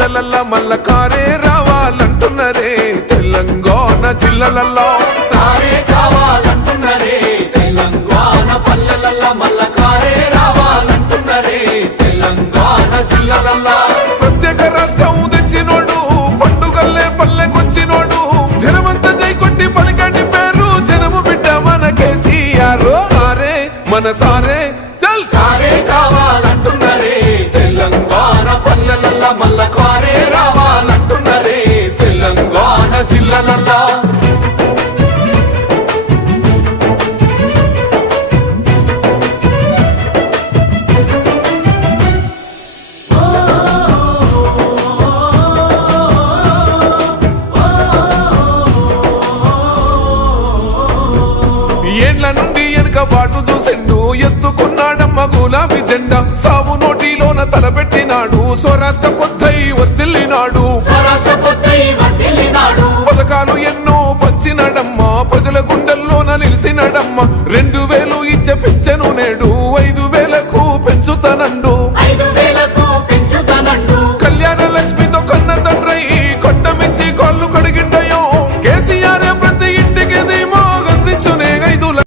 పల్లెలల్లా మల్ల కారే రావాలంటున్నరే తెలంగాణ జిల్లాలల్లో సారే కావాలంటున్నరే తెలంగాణ పల్లెలల్లా మల్ల కారే రావాలంటున్నరే తెలంగాణ జిల్లాలల్లా ప్రత్యేక రాష్ట్రం తెచ్చినోడు పండుగల్లే పల్లెకొచ్చినోడు జనమంతా జై కొట్టి పలికండి పేరు జనము బిడ్డ మన కేసీఆర్ సారే మన సారే చల్ సారే కావాలంటున్నరే తెలంగాణ పల్లెలల్లా మల్ల కారే రావాలంటున్నరే తెలంగాణ జిల్లాలల్లా ఏండ్ల నుండి వెనుక బాటు చూసిండు ఎత్తుకున్నాడమ్మ గులాబీ జెండా సాగు నోటిలోన తలపెట్టినాడు స్వరాష్ట్ర పొద్దై వర్దిల్లినాడు పథకాలు ఎన్నో పంచినాడమ్మ ప్రజల గుండెల్లోన నిలిచినాడమ్మ 2000 ఇచ్చ పెంచెను నేడు